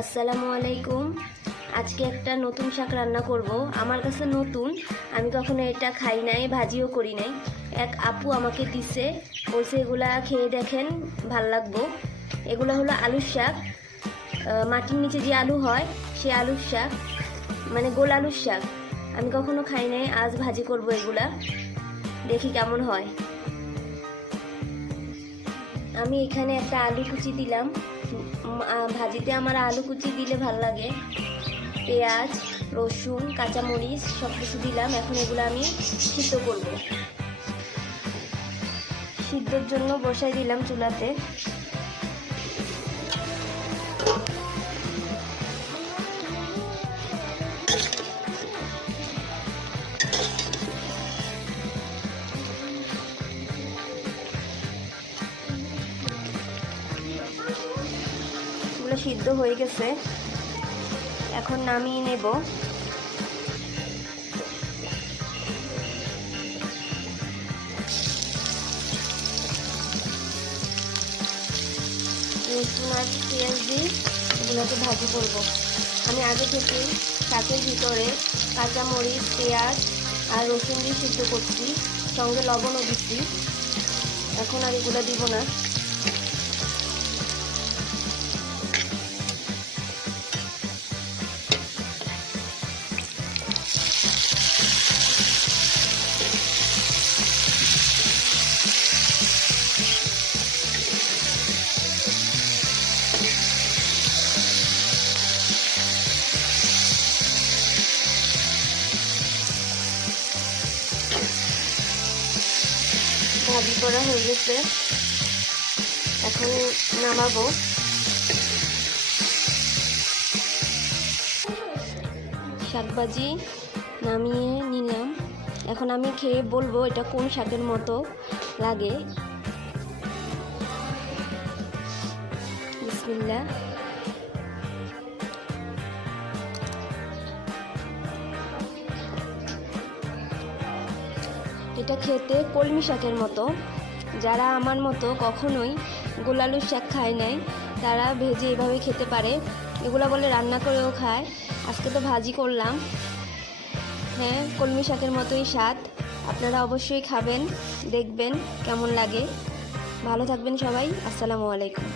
আসসালামু আলাইকুম। আজকে একটা নতুন শাক রান্না করব। আমার কাছে নতুন, আমি কখনো এটা খাই নাই, ভাজিও করি নাই। এক আপু আমাকে দিছে, বলছে এগুলা খেয়ে দেখেন, ভাল লাগবো। এগুলো হলো আলুর শাক, মাটির নিচে যে আলু হয় সে আলুর শাক, মানে গোল আলুর শাক। আমি কখনো খাই নাই, আজ ভাজি করব এগুলা, দেখি কেমন হয়। আমি এখানে একটা আলু কুচি দিলাম, ভাজিতে আমার আলু কুচি দিলে ভাল লাগে। পেঁয়াজ, রসুন, কাঁচামরিচ সব কিছু দিলাম। এখন এগুলো আমি সিদ্ধ করব। সিদ্ধর জন্য বসাই দিলাম চুলাতে। এগুলো সিদ্ধ হয়ে গেছে, এখন নামিয়ে নেব। রসুন আর পেঁয়াজ দিয়ে এগুলোকে ভাজি করব। আমি আগে থেকে শাকের ভিতরে কাঁচামরিচ, পেঁয়াজ আর রসুন দিয়ে সিদ্ধ করছি, সঙ্গে লবণও দিচ্ছি। এখন আর এগুলো দিব না। ভাজি করা হয়ে গেছে, এখন নামাবো। শাকভাজি নামিয়ে নিলাম। এখন আমি খেয়ে বলবো এটা কোন শাকের মতো লাগে। বিসমিল্লাহ। এটা খেতে কলমি শাকের মতো। যারা আমার মতো কখনোই গোল আলুর শাক খায় নাই, তারা ভেজে এভাবে খেতে পারে। এগুলো বলে রান্না করেও খায়। আজকে তো ভাজি করলাম। হ্যাঁ, কলমি শাকের মতোই স্বাদ। আপনারা অবশ্যই খাবেন, দেখবেন কেমন লাগে। ভালো থাকবেন সবাই। আসসালামু আলাইকুম।